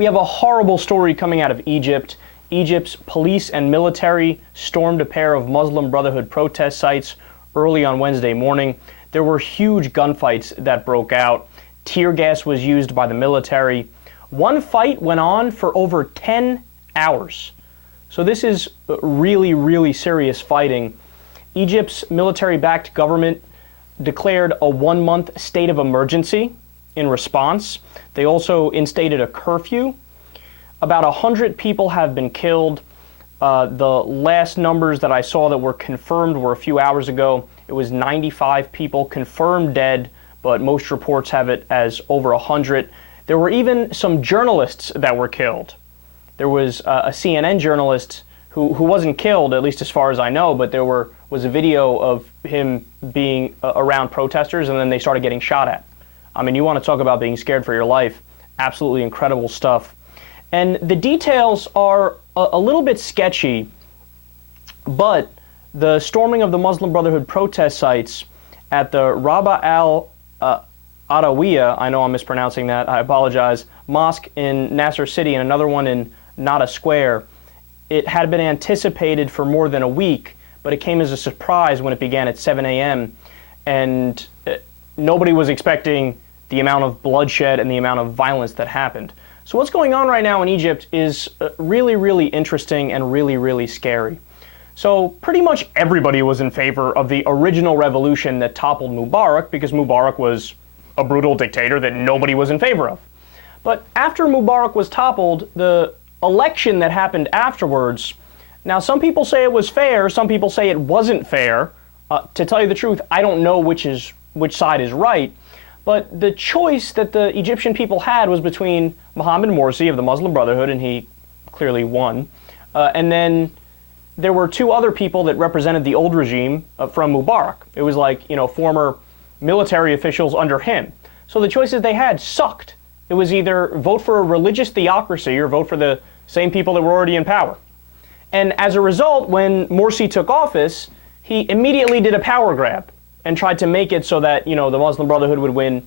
We have a horrible story coming out of Egypt. Egypt's police and military stormed a pair of Muslim Brotherhood protest sites early on Wednesday morning. There were huge gunfights that broke out. Tear gas was used by the military. One fight went on for over 10 hours. So this is really, really serious fighting. Egypt's military-backed government declared a 1-month state of emergency in response. They also instated a curfew. About 100 people have been killed. The last numbers that I saw that were confirmed were a few hours ago. It was 95 people confirmed dead, but most reports have it as over 100. There were even some journalists that were killed. There was a CNN journalist who wasn't killed, at least as far as I know, but there was a video of him being around protesters, and then they started getting shot at. I mean, you want to talk about being scared for your life. Absolutely incredible stuff. And the details are a little bit sketchy, but the storming of the Muslim Brotherhood protest sites at the Rabaa al-Adawiya, I know I'm mispronouncing that, I apologize, mosque in Nasser City and another one in Nada Square, it had been anticipated for more than a week, but it came as a surprise when it began at 7 a.m. and nobody was expecting the amount of bloodshed and the amount of violence that happened. So what's going on right now in Egypt is really, really interesting and really, really scary. So pretty much everybody was in favor of the original revolution that toppled Mubarak, because Mubarak was a brutal dictator that nobody was in favor of. But after Mubarak was toppled, the election that happened afterwards, now some people say it was fair, some people say it wasn't fair. To tell you the truth, I don't know which side is right. But the choice that the Egyptian people had was between Mohamed Morsi of the Muslim Brotherhood, and he clearly won, and then there were two other people that represented the old regime from Mubarak. It was like, you know, former military officials under him. So the choices they had sucked. It was either vote for a religious theocracy or vote for the same people that were already in power. And as a result, when Morsi took office, he immediately did a power grab and tried to make it so that, you know, the Muslim Brotherhood would win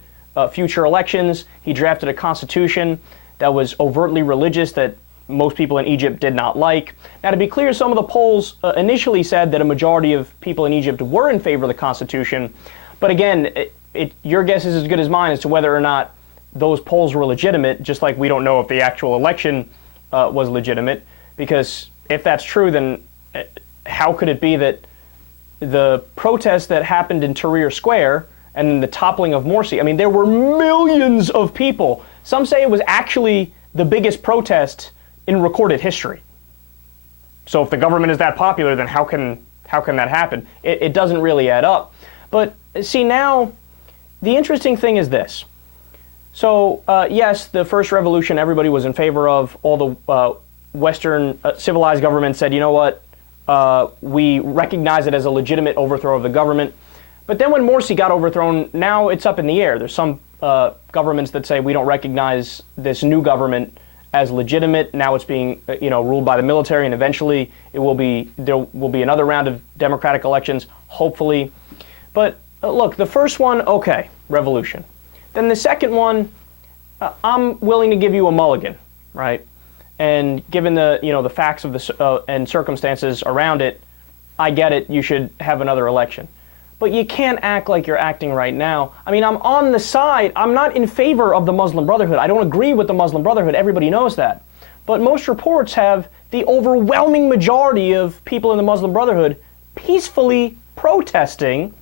future elections. He drafted a constitution that was overtly religious that most people in Egypt did not like. Now, to be clear, some of the polls initially said that a majority of people in Egypt were in favor of the constitution. But again, your guess is as good as mine as to whether or not those polls were legitimate, just like we don't know if the actual election was legitimate. Because if that's true, then how could it be that the protests that happened in Tahrir Square and then the toppling of Morsi, I mean, there were millions of people. Some say it was actually the biggest protest in recorded history. So if the government is that popular, then how can that happen? It doesn't really add up. But see, now the interesting thing is this. So yes, the first revolution everybody was in favor of. All the Western civilized governments said, you know what, we recognize it as a legitimate overthrow of the government. But then when Morsi got overthrown, now it's up in the air. There's some governments that say we don't recognize this new government as legitimate. Now it's being ruled by the military, and eventually there will be another round of democratic elections, hopefully. But look, the first one, okay, revolution. Then the second one, I'm willing to give you a mulligan, right? And given the facts of and circumstances around it, I get it. You should have another election. But you can't act like you're acting right now. I mean, I'm on the side. I'm not in favor of the Muslim Brotherhood. I don't agree with the Muslim Brotherhood. Everybody knows that. But most reports have the overwhelming majority of people in the Muslim Brotherhood peacefully protesting,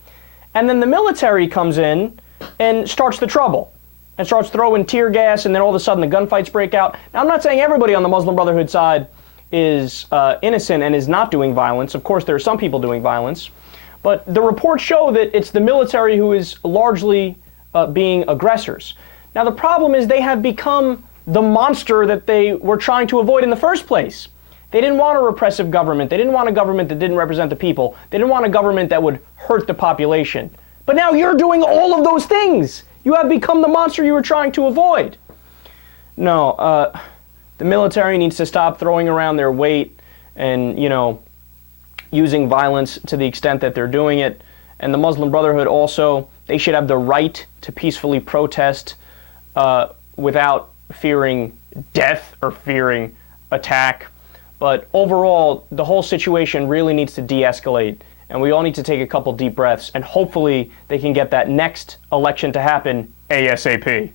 and then the military comes in and starts the trouble and starts throwing tear gas, and then all of a sudden the gunfights break out. Now, I'm not saying everybody on the Muslim Brotherhood side is innocent and is not doing violence. Of course, there are some people doing violence. But the reports show that it's the military who is largely being aggressors. Now, the problem is they have become the monster that they were trying to avoid in the first place. They didn't want a repressive government. They didn't want a government that didn't represent the people. They didn't want a government that would hurt the population. But now you're doing all of those things. You have become the monster you were trying to avoid. No, the military needs to stop throwing around their weight and, using violence to the extent that they're doing it. And the Muslim Brotherhood also, they should have the right to peacefully protest without fearing death or fearing attack. But overall, the whole situation really needs to de-escalate, and we all need to take a couple deep breaths, and hopefully they can get that next election to happen ASAP.